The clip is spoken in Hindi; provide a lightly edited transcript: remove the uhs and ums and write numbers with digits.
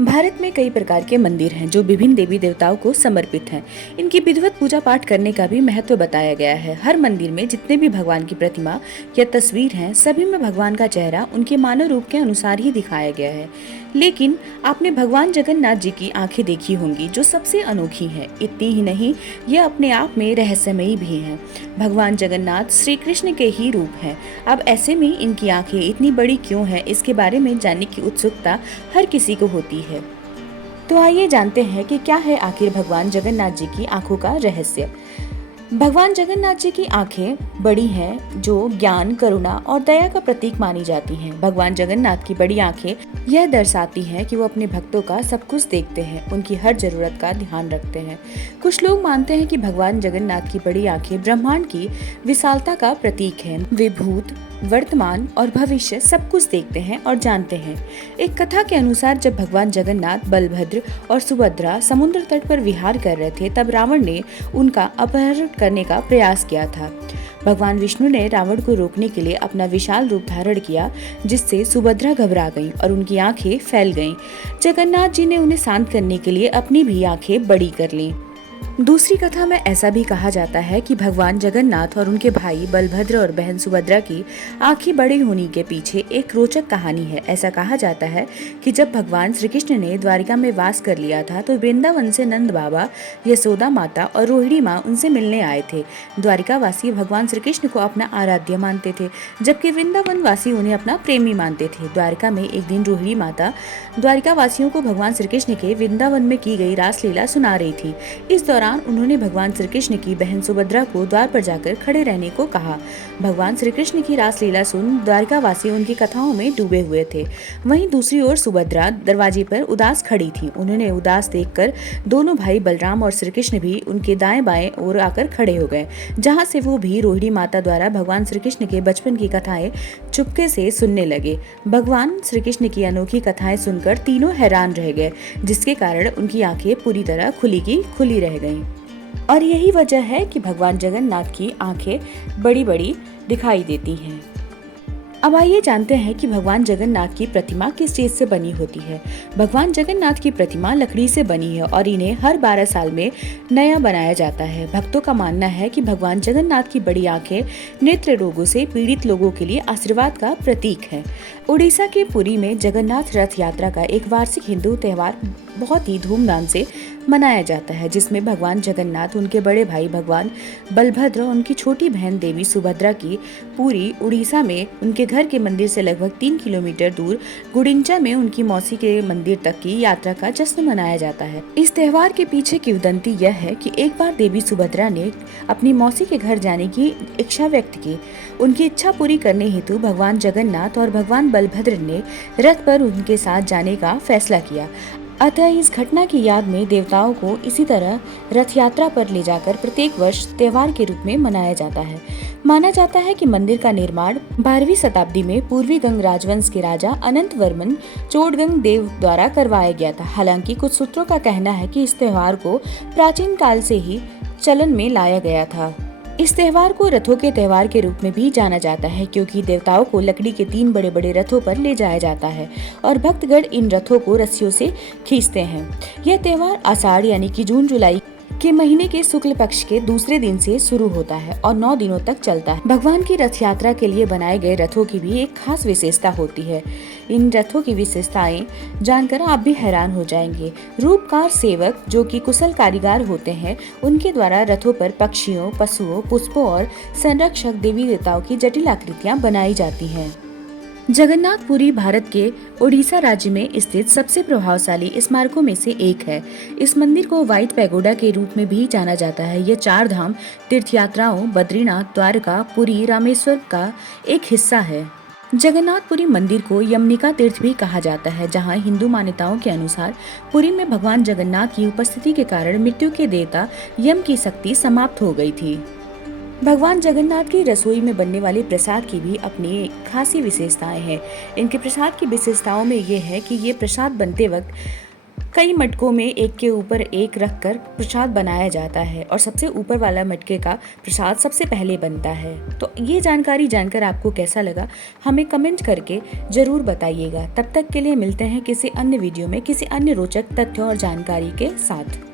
भारत में कई प्रकार के मंदिर हैं जो विभिन्न देवी देवताओं को समर्पित हैं। इनकी विधिवत पूजा पाठ करने का भी महत्व बताया गया है। हर मंदिर में जितने भी भगवान की प्रतिमा या तस्वीर हैं, सभी में भगवान का चेहरा उनके मानव रूप के अनुसार ही दिखाया गया है। लेकिन आपने भगवान जगन्नाथ जी की आंखें देखी होंगी, जो सबसे अनोखी हैं। इतनी ही नहीं, ये अपने आप में रहस्यमयी भी हैं। भगवान जगन्नाथ श्री कृष्ण के ही रूप हैं। अब ऐसे में इनकी आंखें इतनी बड़ी क्यों हैं, इसके बारे में जानने की उत्सुकता हर किसी को होती है। तो आइए जानते हैं कि क्या है आखिर भगवान जगन्नाथ जी की आंखों का रहस्य। भगवान जगन्नाथ जी की आंखें बड़ी हैं, जो ज्ञान, करुणा और दया का प्रतीक मानी जाती हैं। भगवान जगन्नाथ की बड़ी आंखें यह दर्शाती हैं कि वो अपने भक्तों का सब कुछ देखते हैं, उनकी हर जरूरत का ध्यान रखते हैं। कुछ लोग मानते हैं कि भगवान जगन्नाथ की बड़ी आंखें ब्रह्मांड की विशालता का प्रतीक हैं। वे भूत, वर्तमान और भविष्य सब कुछ देखते हैं और जानते हैं। एक कथा के अनुसार जब भगवान जगन्नाथ, बलभद्र और सुभद्रा समुद्र तट पर विहार कर रहे थे, तब रावण ने उनका अपहरण करने का प्रयास किया था। भगवान विष्णु ने रावण को रोकने के लिए अपना विशाल रूप धारण किया, जिससे सुभद्रा घबरा गईं और उनकी आंखें फैल गईं। जगन्नाथ जी ने उन्हें शांत करने के लिए अपनी भी आंखें बड़ी कर लीं। दूसरी कथा में ऐसा भी कहा जाता है कि भगवान जगन्नाथ और उनके भाई बलभद्र और बहन सुभद्रा की आंखें बड़ी होने के पीछे एक रोचक कहानी है। ऐसा कहा जाता है कि जब भगवान श्री कृष्ण ने द्वारिका में वास कर लिया था, तो वृंदावन से नंद बाबा, यशोदा माता और रोहिणी माँ उनसे मिलने आए थे। द्वारिका वासी भगवान श्री कृष्ण को अपना आराध्य मानते थे, जबकि वृंदावन वासी उन्हें अपना प्रेमी मानते थे। द्वारिका में एक दिन रोहिणी माता द्वारिका वासियों को भगवान श्री कृष्ण के वृंदावन में की गई रासलीला सुना रही थी। इस दौरान उन्होंने भगवान श्री कृष्ण की बहन सुभद्रा को द्वार पर जाकर खड़े रहने को कहा। भगवान श्री कृष्ण की रासलीला सुन द्वारिका वासी उनकी कथाओं में डूबे हुए थे। वहीं दूसरी ओर सुभद्रा दरवाजे पर उदास खड़ी थी। उन्होंने उदास देखकर दोनों भाई बलराम और श्री कृष्ण भी उनके दाएं बाएं ओर आकर खड़े हो गए, जहां से वो भी रोहिणी माता द्वारा भगवान श्री कृष्ण के बचपन की कथाएं चुपके से सुनने लगे। भगवान श्री कृष्ण की अनोखी कथाएं सुनकर तीनों हैरान रह गए, जिसके कारण उनकी आंखें पूरी तरह खुली की खुली रह गईं। और यही वजह है कि भगवान जगन्नाथ की आंखें बड़ी बड़ी दिखाई देती हैं। अब आइए जानते हैं कि भगवान जगन्नाथ की प्रतिमा किस चीज से बनी होती है। भगवान जगन्नाथ की प्रतिमा लकड़ी से बनी है और इन्हें हर 12 साल में नया बनाया जाता है। भक्तों का मानना है कि भगवान जगन्नाथ की बड़ी आंखें नेत्र रोगों से पीड़ित लोगों के लिए आशीर्वाद का प्रतीक है। उड़ीसा के पुरी में जगन्नाथ रथ यात्रा का एक वार्षिक हिंदू त्योहार बहुत ही धूमधाम से मनाया जाता है, जिसमें भगवान जगन्नाथ, उनके बड़े भाई भगवान बलभद्र और उनकी छोटी बहन देवी सुभद्रा की पुरी, उड़ीसा में उनके घर के मंदिर से लगभग 3 किलोमीटर दूर गुडिंचा में उनकी मौसी के मंदिर तक की यात्रा का जश्न मनाया जाता है। इस त्योहार के पीछे की उदंती यह है कि एक बार देवी सुभद्रा ने अपनी मौसी के घर जाने की इच्छा व्यक्त की। उनकी इच्छा पूरी करने हेतु भगवान जगन्नाथ और भगवान बलभद्र ने रथ पर उनके साथ जाने का फैसला किया। अतः इस घटना की याद में देवताओं को इसी तरह रथ यात्रा पर ले जाकर प्रत्येक वर्ष त्योहार के रूप में मनाया जाता है। माना जाता है कि मंदिर का निर्माण 12वीं शताब्दी में पूर्वी गंग राजवंश के राजा अनंत वर्मन चोडगंग देव द्वारा करवाया गया था। हालांकि कुछ सूत्रों का कहना है कि इस त्योहार को प्राचीन काल से ही चलन में लाया गया था। इस त्योहार को रथों के त्योहार के रूप में भी जाना जाता है, क्योंकि देवताओं को लकड़ी के 3 बड़े बड़े रथों पर ले जाया जाता है और भक्तगण इन रथों को रस्सियों से खींचते हैं। यह त्योहार आषाढ़ यानी कि जून जुलाई के महीने के शुक्ल पक्ष के दूसरे दिन से शुरू होता है और 9 दिनों तक चलता है। भगवान की रथ यात्रा के लिए बनाए गए रथों की भी एक खास विशेषता होती है। इन रथों की विशेषताएं जानकर आप भी हैरान हो जाएंगे। रूपकार सेवक, जो कि कुशल कारीगर होते हैं, उनके द्वारा रथों पर पक्षियों, पशुओं, पुष्पों और संरक्षक देवी देवताओं की जटिल आकृतियां बनाई जाती हैं। जगन्नाथपुरी भारत के ओडिशा राज्य में स्थित सबसे प्रभावशाली स्मारकों में से एक है। इस मंदिर को व्हाइट पैगोडा के रूप में भी जाना जाता है। यह 4 धाम तीर्थ यात्राओं बद्रीनाथ, द्वारका, पुरी, रामेश्वर का एक हिस्सा है। जगन्नाथपुरी मंदिर को यमनिका तीर्थ भी कहा जाता है, जहां हिंदू मान्यताओं के अनुसार पुरी में भगवान जगन्नाथ की उपस्थिति के कारण मृत्यु के देवता यम की शक्ति समाप्त हो गई थी। भगवान जगन्नाथ की रसोई में बनने वाले प्रसाद की भी अपनी खासी विशेषताएं हैं। इनके प्रसाद की विशेषताओं में ये है कि ये प्रसाद बनते वक्त कई मटकों में एक के ऊपर एक रखकर प्रसाद बनाया जाता है और सबसे ऊपर वाला मटके का प्रसाद सबसे पहले बनता है। तो ये जानकारी जानकर आपको कैसा लगा, हमें कमेंट करके जरूर बताइएगा। तब तक के लिए मिलते हैं किसी अन्य वीडियो में किसी अन्य रोचक तथ्यों और जानकारी के साथ।